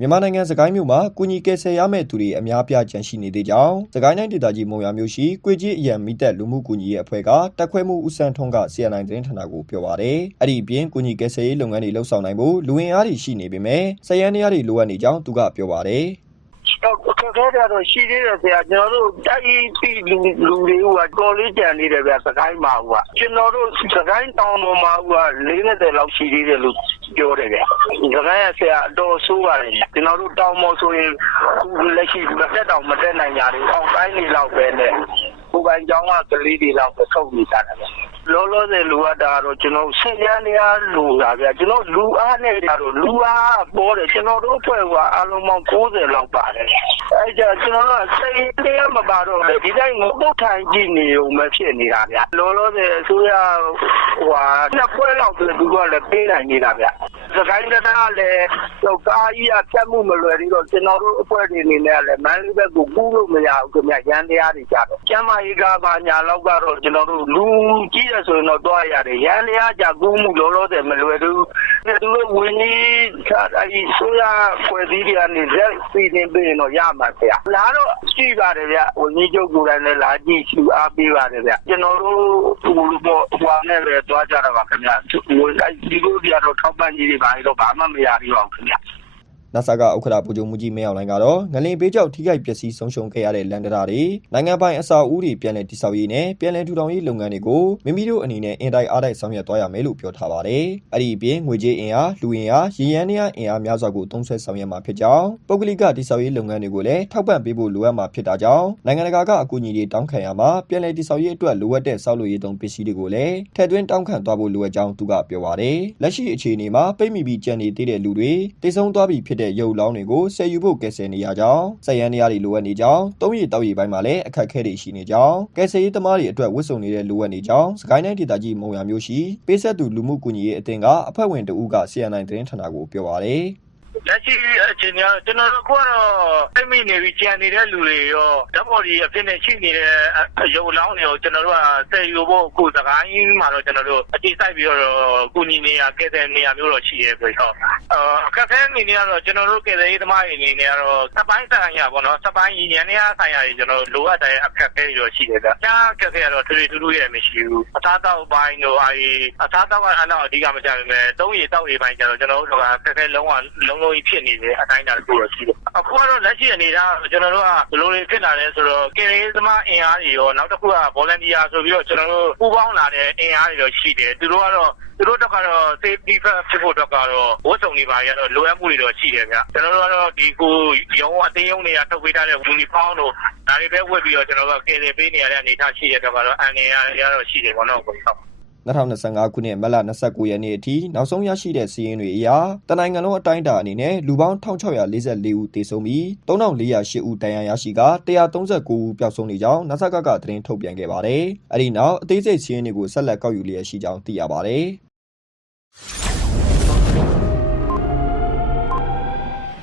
မြန်မာနိုင်ငံစကိုင်းမြို့မှာကုညီကယ်ဆယ်ရမယ့်သူတွေအများအပြားကြန့်ရှိနေသေးကြောင်းစကိုင်းတိုင်းဒေသကြီးမုံရမြို့ရှိကွေကြီးအရန်မိသက်လူမှုကူညီရေးအဖွဲ့ကတက်ခွဲမှုဦးစန်းထွန်းက CNI သတင်းဌာနကိုပြောပါရယ်အဲ့ဒီအပြင်ကုညီကယ်ဆယ်ရေးလုပ်ငန်းတွေလှုပ်ဆောင်နိုင်ဖို့လူဝင်အားတွေရှိနေပေမဲ့စက်ရန်တရားတွေလိုအပ်နေကြောင်းသူကပြောပါရယ်တော့ ခက်ခဲတယ်တော့ရှိသေးတယ်ဆရာကျွန်တော်တို့တိုက်ပြီးလူလူတွေကတော်လေးကြံနေတယ်ဗျစကိုင်းမှာဟိုကကျွန်တော်တို့စကိုင်းတောင်ပေါ်မှာဟိုက40လောက်ရှိသေးတယ်လို့ပြောတယ်ဗျစကိုင်းရဆရာအတော်ဆိုးပါတယ်ကျွန်တော်တို့တောင်ပေါ်ဆိုရင်ခုလက်ရှိမတက်တောင်မတက်နိုင်ကြဘူးအောက်တိုင်းနေလောက်ပဲနဲ့ကိုယ်ပိုင်ကျောင်းကကလေးတွေလောက်ပဲထုတ်နေကြတယ်ဗျလောလောဆယ်လိုအပ်တာကတော့ကျွန်တော်ဆက်ရန်နေရလိုတာဗျကျွန်တော်လူအားနဲ့ကြတော့လူအားပေါ်တယ်ကျွန်တော်တို့အဖွဲ့ကအလုံးပေါင်း90လောက်ပါတယ် အဲကြကျွန်တော်တို့စိတ်တရားမပါတော့လေဒီတိုင်းငုတ်ထိုင်ကြည့်နေုံပဲဖြစ်နေတာဗျလောလောဆယ်အစိုးရဟိုဟာနှစ်ပွဲလောက်ဆိုသူကလည်းပေးနိုင်နေတာဗျစကိုင်းတနာလည်းတော့ကာကြီးကဖြတ်မှုမလွယ်သေးတော့ကျွန်တော်တို့အဖွဲ့တွေအနေနဲ့လည်းမန်းလေးဘက်ကိုကူးလို့မရဘူးခင်ဗျရန်တရားတွေကြတော့ကျမ်းမာရေးကပါညာလောက်ကတော့ကျွန်တော်တို့လူကြီးရဆိုရင်တော့တွားရတယ်ရန်တရားကြကူးမှုလောလောဆယ်မလွယ်ဘူး သူတို့ဝင်းကြီးအဲဒီဆိုရဖွဲ့စည်းတွေကနေလက်စီနေပေးရင်တော့ရမှာဗျလာတော့ရှိပါတယ်ဗျဝင်းကြီးချုပ်ကိုယ်တိုင်လည်းလာကြည့်ရှုအားပေးပါတယ်ဗျကျွန်တော်တို့ဟိုဘောဟိုနဲ့လည်းတွားကြတာပါခင်ဗျဟိုဒီလိုတွေကတော့ထောက်ပံ့ကြီးတွေပါတော့ဘာမှမရသေးပါဘူးခင်ဗျ နဆာကဥက္ကဋ္ဌပူဇုံမှုကြီးမင်းအောင်လိုင်ကတော့ငလင်ပေးကြောက်ထိခိုက်ပျက်စီးဆုံးရှုံးခဲ့ရတဲ့လန်ဒရာတွေနိုင်ငံပိုင်အစာအုပ်တွေပြန်လည်တည်ဆောက်ရေးနဲ့ပြန်လည်ထူထောင်ရေးလုပ်ငန်းတွေကိုမိမိတို့အနေနဲ့အင်တိုက်အားတိုက်ဆောင်ရွက်သွားရမယ်လို့ပြောထားပါတယ်။အဲ့ဒီအပြင်ငွေကြေးအင်အားလူအင်အားရည်ရန်နေအင်အားများစွာကိုသုံးဆွဲဆောင်ရွက်မှာဖြစ်ကြောင်းပုဂ္ဂလိကတည်ဆောက်ရေးလုပ်ငန်းတွေကိုလည်းထောက်ပံ့ပေးဖို့လိုအပ်မှာဖြစ်တာကြောင့်နိုင်ငံတကာကအကူအညီတွေတောင်းခံရမှာပြန်လည်တည်ဆောက်ရေးအတွက်လိုအပ်တဲ့ဆောက်လုပ်ရေးသုံးပစ္စည်းတွေကိုလည်းထည့်သွင်းတောင်းခံသွားဖို့လိုအပ်ကြောင်းသူကပြောပါတယ်။လက်ရှိအခြေအနေမှာပိတ်မိပြီးကြံနေသေးတဲ့လူတွေတိတ်ဆုံးသွားပြီဖြစ်တဲ့ရုပ်လောင်းတွေကိုဆယ်ယူဖို့ကယ်ဆယ်နေရကြောင်းစက်ရန်နေရတွေလိုအပ်နေကြောင်းသုံးရည်တောက်ရည်ပိုင်းမှာလည်းအခက်အခဲတွေရှိနေကြောင်းကယ်ဆယ်ရေးသမားတွေအတွက်ဝတ်စုံနေတဲ့လိုအပ်နေကြောင်းစကိုင်းတိုင်းဒေသကြီးမုံရမျိုးရှိပေးဆက်သူလူမှုကူညီရေးအသင်းကအဖွဲ့ဝင်တဦးက CNI သတင်းဌာနကိုပြောပါတယ် လက်ရှိအခြေအနေကကျွန်တော်တို့ကတော့ပြိမိနေပြီးကြံနေတဲ့လူတွေရောဓာတ်ပေါ်ဒီအဖြစ်နဲ့ရှိနေတဲ့ရုပ်လောင်းတွေကိုကျွန်တော်တို့ကဆယ်ယူဖို့အခုသခိုင်းမှာတော့ကျွန်တော်တို့အတိစိုက်ပြီးတော့ကုညီနေရကဲတဲ့နေရာမျိုးတော့ရှိရဲဆိုတော့အခက်အခဲအနေနဲ့ကတော့ကျွန်တော်တို့ကဲတဲ့ရေးသမားတွေအနေနဲ့ကတော့စပိုင်းဆိုင်ရာပေါ့နော်စပိုင်းရန်နေရဆိုင်ရာတွေကျွန်တော်လိုအပ်တဲ့အခက်အခဲတွေတော့ရှိတယ်ဗျ။ကြားအခက်အခဲကတော့ထူထူထူရဲ့မရှိဘူး။အသားတောက်ပိုင်းတို့အဲဒီအသားတောက်ကအနောက်အဓိကမကြဘူးပဲ။သုံးရည်တောက်ရည်ပိုင်းကျတော့ကျွန်တော်တို့ကအခက်အခဲလုံးဝလုံးလုံးကြီးဖြစ်နေတယ်အတိုင်းအတာတစ်ခုတော့ရှိတယ်။အခုကတော့လက်ရှိအနေနဲ့ကျွန်တော်တို့ကဘယ်လိုတွေဖြစ်လာလဲဆိုတော့ကယ်ရေးသမားအင်အားတွေရောနောက်တစ်ခုက volunteer ဆိုပြီးတော့ကျွန်တော်တို့ပူးပေါင်းလာတဲ့အင်အားတွေတော့ရှိတယ်။သူတို့ကတော့သူတို့တော့ကတော့ safety first ဖြစ်ဖို့တော့ကတော့ဝတ်စုံတွေပါရတော့လိုအပ်မှုတွေတော့ရှိတယ်ဗျကျွန်တော်တို့ကတော့ဒီကိုရုံးအတင်းရုံးတွေကထုတ်ပေးထားတဲ့ uniform တို့ဒါတွေပဲဝတ်ပြီးတော့ကျွန်တော်တို့ကကယ်ဆယ်ပေးနေရတဲ့အနေအထားရှိတဲ့တော့ကတော့အန်နေရရတော့ရှိတယ်ပေါ့နော်ကိုဟုတ် 2025ခုနှစ်မတ်လ29ရက်နေ့အထိနောက်ဆုံးရရှိတဲ့စီးရင်တွေအရတနိုင်ငံလုံးအတိုင်းအတာအနေနဲ့လူပေါင်း1644ဦးသေဆုံးပြီး3408ဦးဒဏ်ရာရရှိက139ဦးပျောက်ဆုံးနေကြောင်း NASA ကသတင်းထုတ်ပြန်ခဲ့ပါတယ်။အဲဒီနောက်အသေးစိတ်စီးရင်တွေကိုဆက်လက်ကောက်ယူလျက်ရှိကြောင်းသိရပါတယ်။